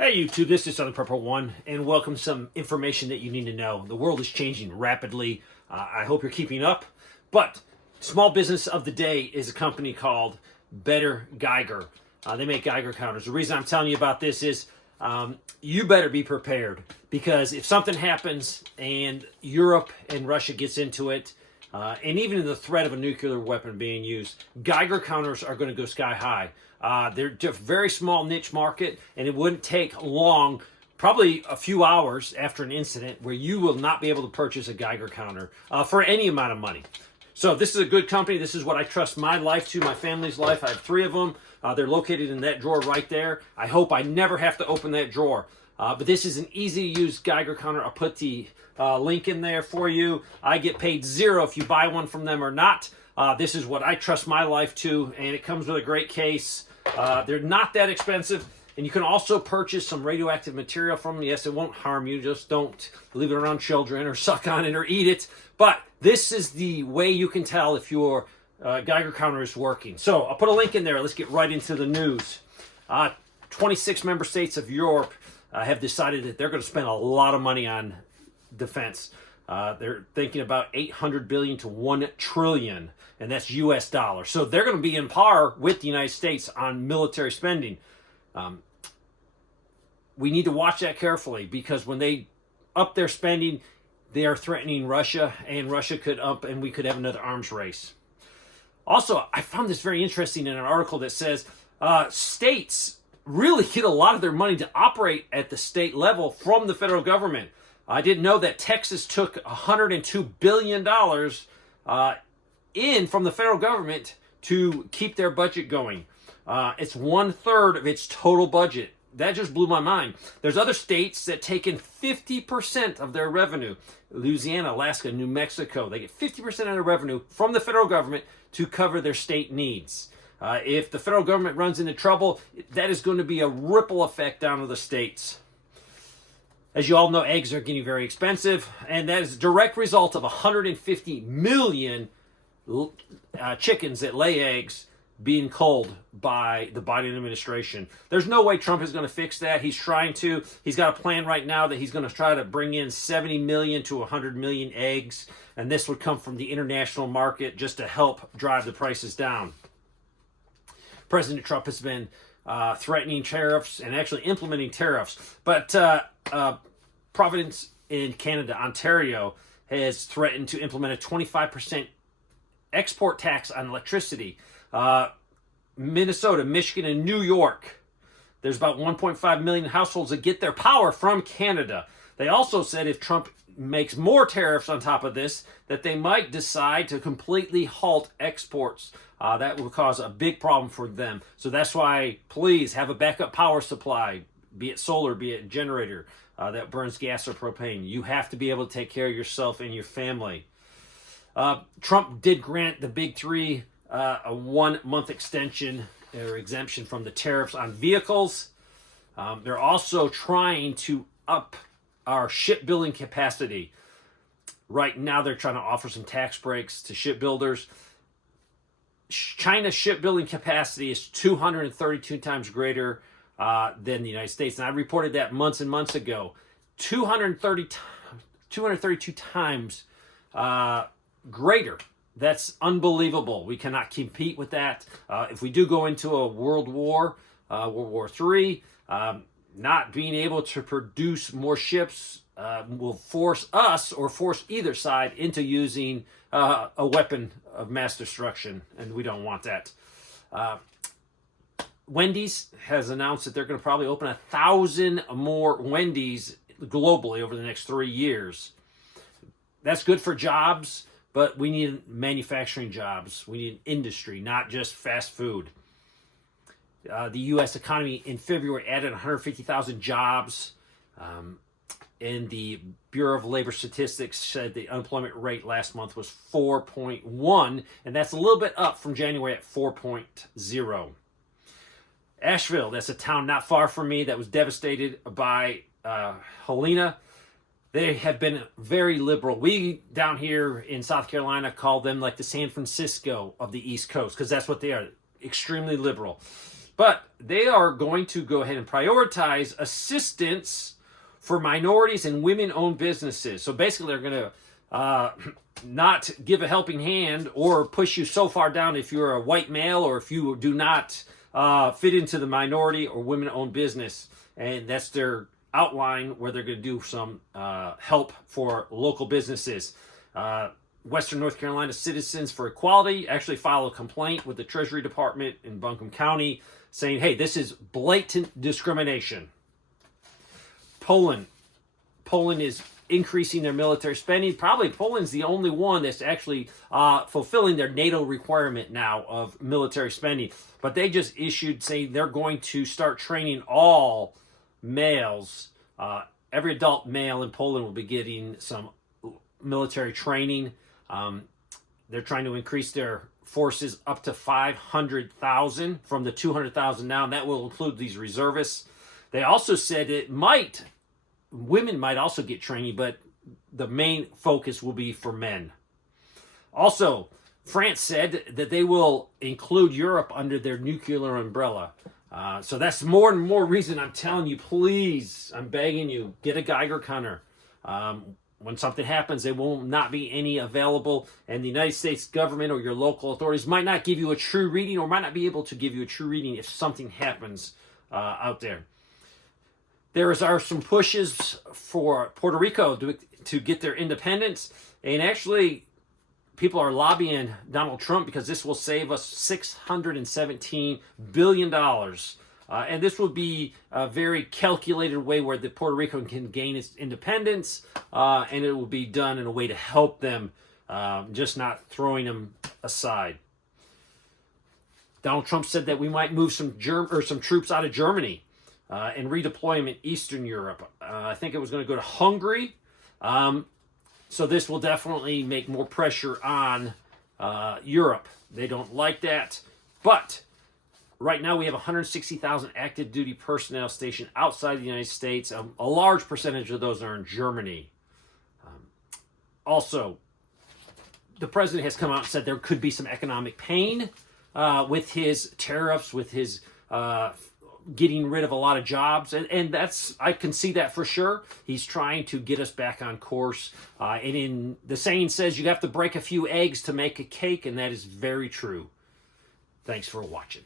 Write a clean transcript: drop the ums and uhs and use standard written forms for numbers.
Hey YouTube, this is Southern Purple One, and welcome to some information that you need to know. The world is changing rapidly. I hope you're keeping up. But small business of the day is a company called Better Geiger. They make Geiger counters. The reason I'm telling you about this is you better be prepared, because if something happens and Europe and Russia gets into it, and even the threat of a nuclear weapon being used, Geiger counters are going to go sky high. They're just a very small niche market, and it wouldn't take long, probably a few hours after an incident, where you will not be able to purchase a Geiger counter for any amount of money. So this is a good company. This is what I trust my life to, my family's life. I have 3 of them. They're located in that drawer right there. I hope I never have to open that drawer. But this is an easy-to-use Geiger counter. I'll put the link in there for you. I get paid $0 if you buy one from them or not. This is what I trust my life to, and it comes with a great case. They're not that expensive, and you can also purchase some radioactive material from them. Yes, it won't harm you. Just don't leave it around children or suck on it or eat it. But this is the way you can tell if your Geiger counter is working. So I'll put a link in there. Let's get right into the news. 26 member states of Europe have decided that they're going to spend a lot of money on defense. They're thinking about $800 billion to $1 trillion, and that's U.S. dollars. So they're going to be in par with the United States on military spending. We need to watch that carefully, because when they up their spending, they are threatening Russia, and Russia could up, and we could have another arms race. Also, I found this very interesting in an article that says states really get a lot of their money to operate at the state level from the federal government. I didn't know that Texas took $102 billion in from the federal government to keep their budget going. It's 1/3 of its total budget. That just blew my mind. There's other states that take in 50% of their revenue. Louisiana, Alaska, New Mexico, they get 50% of their revenue from the federal government to cover their state needs. If the federal government runs into trouble, that is going to be a ripple effect down to the states. As you all know, eggs are getting very expensive, and that is a direct result of 150 million chickens that lay eggs being culled by the Biden administration. There's no way Trump is going to fix that. He's trying to. He's got a plan right now that he's going to try to bring in 70 million to 100 million eggs, and this would come from the international market just to help drive the prices down. President Trump has been threatening tariffs and actually implementing tariffs, but Providence in Canada, Ontario, has threatened to implement a 25% export tax on electricity. Minnesota, Michigan, and New York, there's about 1.5 million households that get their power from Canada. They also said if Trump makes more tariffs on top of this, that they might decide to completely halt exports. That will cause a big problem for them. So that's why, please have a backup power supply, be it solar, be it generator, that burns gas or propane. You have to be able to take care of yourself and your family. Trump did grant the big 3 a 1-month extension or exemption from the tariffs on vehicles. They're also trying to up our shipbuilding capacity. Right now, they're trying to offer some tax breaks to shipbuilders. China's shipbuilding capacity is 232 times greater than the United States. And I reported that months and months ago. 232 times greater. That's unbelievable. We cannot compete with that. If we do go into a World War III, not being able to produce more ships will force us, or force either side, into using a weapon of mass destruction, and we don't want that. Wendy's has announced that they're going to probably open 1,000 more Wendy's globally over the next 3 years. That's good for jobs, but we need manufacturing jobs. We need industry, not just fast food. The U.S. economy in February added 150,000 jobs. And the Bureau of Labor Statistics said the unemployment rate last month was 4.1, and that's a little bit up from January at 4.0. Asheville, that's a town not far from me that was devastated by Helena. They have been very liberal. We down here in South Carolina call them like the San Francisco of the East Coast, because that's what they are, extremely liberal. But they are going to go ahead and prioritize assistance for minorities and women-owned businesses. So basically, they're going to not give a helping hand or push you so far down if you're a white male or if you do not fit into the minority or women-owned business. And that's their outline where they're going to do some help for local businesses. Western North Carolina Citizens for Equality actually filed a complaint with the Treasury Department in Buncombe County saying, hey, this is blatant discrimination. Poland is increasing their military spending. Probably Poland's the only one that's actually fulfilling their NATO requirement now of military spending. But they just issued saying they're going to start training all males. Every adult male in Poland will be getting some military training. They're trying to increase their forces up to 500,000 from the 200,000 now, and that will include these reservists. They also said women might also get training, but the main focus will be for men. Also, France said that they will include Europe under their nuclear umbrella. So that's more and more reason I'm telling you, please, I'm begging you, get a Geiger counter. When something happens, there will not be any available, and the United States government or your local authorities might not give you a true reading or might not be able to give you a true reading if something happens out there. There are some pushes for Puerto Rico to get their independence, and actually people are lobbying Donald Trump because this will save us $617 billion. And this will be a very calculated way where the Puerto Rico can gain its independence, and it will be done in a way to help them, just not throwing them aside. Donald Trump said that we might move some troops out of Germany and redeploy them in Eastern Europe. I think it was going to go to Hungary. So this will definitely make more pressure on Europe. They don't like that, but right now we have 160,000 active duty personnel stationed outside the United States. A large percentage of those are in Germany. Also, the president has come out and said there could be some economic pain with his tariffs, with his getting rid of a lot of jobs. And that's, I can see that for sure. He's trying to get us back on course. And in the saying says you have to break a few eggs to make a cake, and that is very true. Thanks for watching.